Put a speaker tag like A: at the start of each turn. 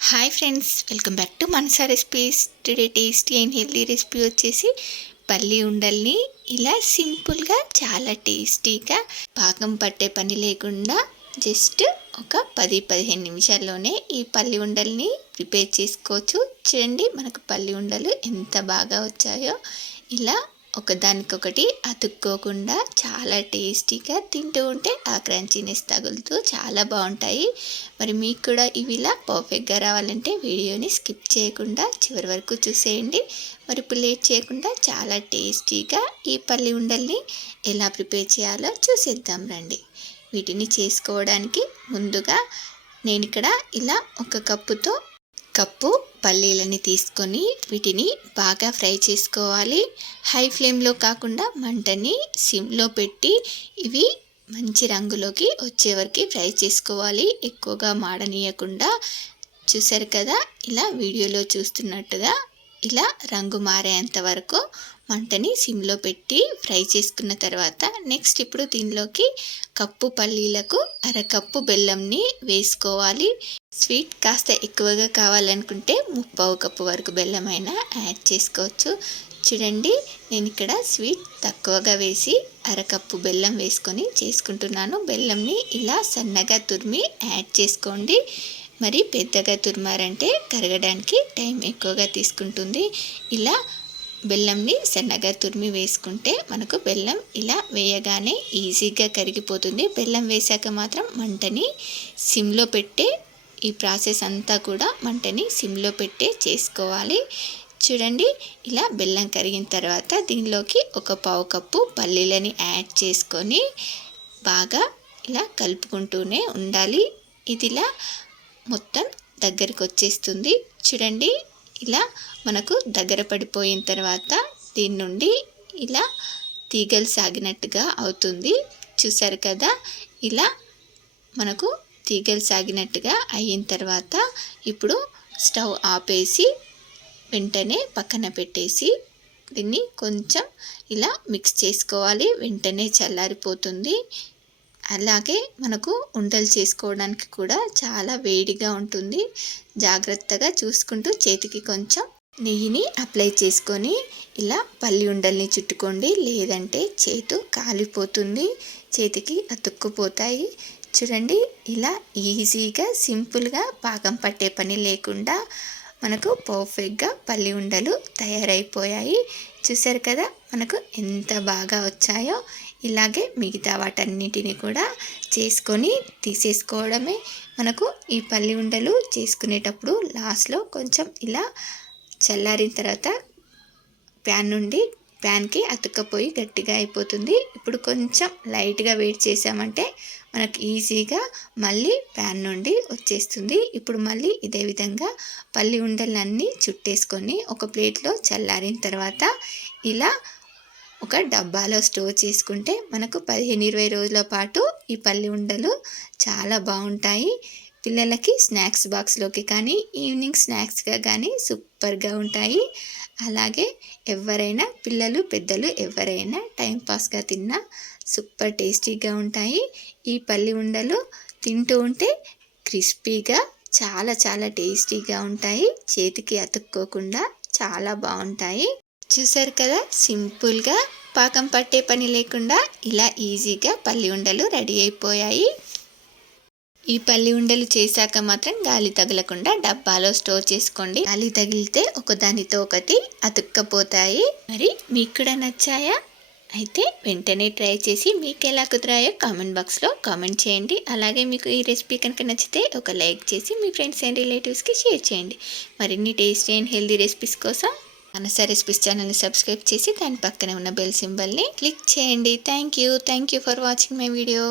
A: Hi friends welcome back to Manasa recipes today tasty and healthy recipe వచ్చేసి పల్లి ఉండల్ని ఇలా సింపుల్గా చాలా టేస్టీగా పాకం పట్టే పని లేకుండా జస్ట్ ఒక పది పదిహేను నిమిషాల్లోనే ఈ పల్లి ఉండల్ని ప్రిపేర్ చేసుకోవచ్చు. చూడండి మనకు పల్లి ఉండలు ఎంత బాగా వచ్చాయో. ఇలా ఒకదానికొకటి అతుక్కోకుండా చాలా టేస్టీగా తింటూ ఉంటే ఆ క్రంచీనెస్ తగులుతూ చాలా బాగుంటాయి. మరి మీకు కూడా ఇవి ఇలా పర్ఫెక్ట్గా రావాలంటే వీడియోని స్కిప్ చేయకుండా చివరి వరకు చూసేయండి. మరి ఇప్పుడు లేట్ చేయకుండా చాలా టేస్టీగా ఈ పల్లి ఉండల్ని ఎలా ప్రిపేర్ చేయాలో చూసేద్దాం రండి. వీటిని చేసుకోవడానికి ముందుగా నేను ఇక్కడ ఇలా ఒక కప్పుతో కప్పు పల్లీలని తీసుకొని వీటిని బాగా ఫ్రై చేసుకోవాలి. హై ఫ్లేమ్లో కాకుండా మంటని సిమ్లో పెట్టి ఇవి మంచి రంగులోకి వచ్చే వరకు ఫ్రై చేసుకోవాలి. ఎక్కువగా మాడనీయకుండా. చూసారు కదా? ఇలా వీడియోలో చూస్తున్నట్టుగా ఇలా రంగు మారేంత వరకు మంటని సిమ్లో పెట్టి ఫ్రై చేసుకున్న తర్వాత నెక్స్ట్ ఇప్పుడు దీనిలోకి కప్పు పల్లీలకు అరకప్పు బెల్లంని వేసుకోవాలి. స్వీట్ కాస్త ఎక్కువగా కావాలనుకుంటే ముప్పావు కప్పు వరకు బెల్లం అయినా యాడ్ చేసుకోవచ్చు. చూడండి నేను ఇక్కడ స్వీట్ తక్కువగా వేసి అరకప్పు బెల్లం వేసుకొని చేసుకుంటున్నాను. బెల్లంని ఇలా సన్నగా తురిమి యాడ్ చేసుకోండి. మరి పెద్దగా తురిమారంటే కరగడానికి టైం ఎక్కువగా తీసుకుంటుంది. ఇలా బెల్లంని సన్నగా తురిమి వేసుకుంటే మనకు బెల్లం ఇలా వేయగానే ఈజీగా కరిగిపోతుంది. బెల్లం వేసాక మాత్రం మంటని సిమ్లో పెట్టే ఈ ప్రాసెస్ అంతా కూడా మంటని సిమ్లో పెట్టే చేసుకోవాలి. చూడండి ఇలా బెల్లం కరిగిన తర్వాత దీనిలోకి ఒక పావు కప్పు పల్లీలని యాడ్ చేసుకొని బాగా ఇలా కలుపుకుంటూనే ఉండాలి. ఇదిలా మొత్తం దగ్గరికి వచ్చేస్తుంది చూడండి ఇలా మనకు దగ్గర పడిపోయిన తర్వాత దీని నుండి ఇలా తీగలు సాగినట్టుగా అవుతుంది. చూసారు కదా? ఇలా మనకు తీగలు సాగినట్టుగా అయిన తర్వాత ఇప్పుడు స్టవ్ ఆపేసి వెంటనే పక్కన పెట్టేసి దీన్ని కొంచెం ఇలా మిక్స్ చేసుకోవాలి. వెంటనే చల్లారిపోతుంది. అలాగే మనకు ఉండలు చేసుకోవడానికి కూడా చాలా వేడిగా ఉంటుంది. జాగ్రత్తగా చూసుకుంటూ చేతికి కొంచెం నెయ్యిని అప్లై చేసుకొని ఇలా పల్లి ఉండల్ని చుట్టుకోండి. లేదంటే చేతు కాలిపోతుంది. చేతికి అతుక్కుపోతాయి. చూడండి ఇలా ఈజీగా సింపుల్గా పాకం పట్టే పని లేకుండా మనకు పర్ఫెక్ట్గా పల్లి ఉండలు తయారైపోయాయి. చూసారు కదా మనకు ఎంత బాగా వచ్చాయో. ఇలాగే మిగతా వాటన్నిటిని కూడా చేసుకొని తీసేసుకోవడమే. మనకు ఈ పల్లి ఉండలు చేసుకునేటప్పుడు లాస్ట్లో కొంచెం ఇలా చల్లారిన తర్వాత ప్యాన్ నుండి ప్యాన్కి అతుక్కపోయి గట్టిగా అయిపోతుంది. ఇప్పుడు కొంచెం లైట్గా వెయిట్ చేసామంటే మనకు ఈజీగా మళ్ళీ ప్యాన్ నుండి వచ్చేస్తుంది. ఇప్పుడు మళ్ళీ ఇదే విధంగా పల్లి ఉండలన్నీ చుట్టేసుకొని ఒక ప్లేట్లో చల్లారిన తర్వాత ఇలా ఒక డబ్బాలో స్టోర్ చేసుకుంటే మనకు పదిహేను ఇరవై రోజుల పాటు ఈ పల్లి ఉండలు చాలా బాగుంటాయి. పిల్లలకి స్నాక్స్ బాక్స్లోకి కానీ ఈవినింగ్ స్నాక్స్గా కానీ సూపర్గా ఉంటాయి. అలాగే ఎవరైనా పిల్లలు పెద్దలు ఎవరైనా టైంపాస్గా తిన్నా సూపర్ టేస్టీగా ఉంటాయి. ఈ పల్లి ఉండలు తింటూ ఉంటే క్రిస్పీగా చాలా చాలా టేస్టీగా ఉంటాయి. చేతికి అతుక్కోకుండా చాలా బాగుంటాయి. చూసారు కదా సింపుల్గా పాకం పట్టే పని లేకుండా ఇలా ఈజీగా పల్లి ఉండలు రెడీ అయిపోయాయి. ఈ పల్లి ఉండలు చేశాక మాత్రం గాలి తగలకుండా డబ్బాలో స్టోర్ చేసుకోండి. గాలి తగిలితే ఒకదానితో ఒకటి అతుక్కపోతాయి. మరి మీకు కూడా నచ్చాయా? అయితే వెంటనే ట్రై చేసి మీకు ఎలా కుదిరాయో కామెంట్ బాక్స్లో కామెంట్ చేయండి. అలాగే మీకు ఈ రెసిపీ కనుక నచ్చితే ఒక లైక్ చేసి మీ ఫ్రెండ్స్ అండ్ రిలేటివ్స్కి షేర్ చేయండి. మరిన్ని టేస్టీ అండ్ హెల్దీ రెసిపీస్ కోసం మనసా రెసిపీస్ ఛానల్ని సబ్స్క్రైబ్ చేసి దాని పక్కనే ఉన్న బెల్ సింబల్ని క్లిక్ చేయండి. Thank you. Thank you for watching my video.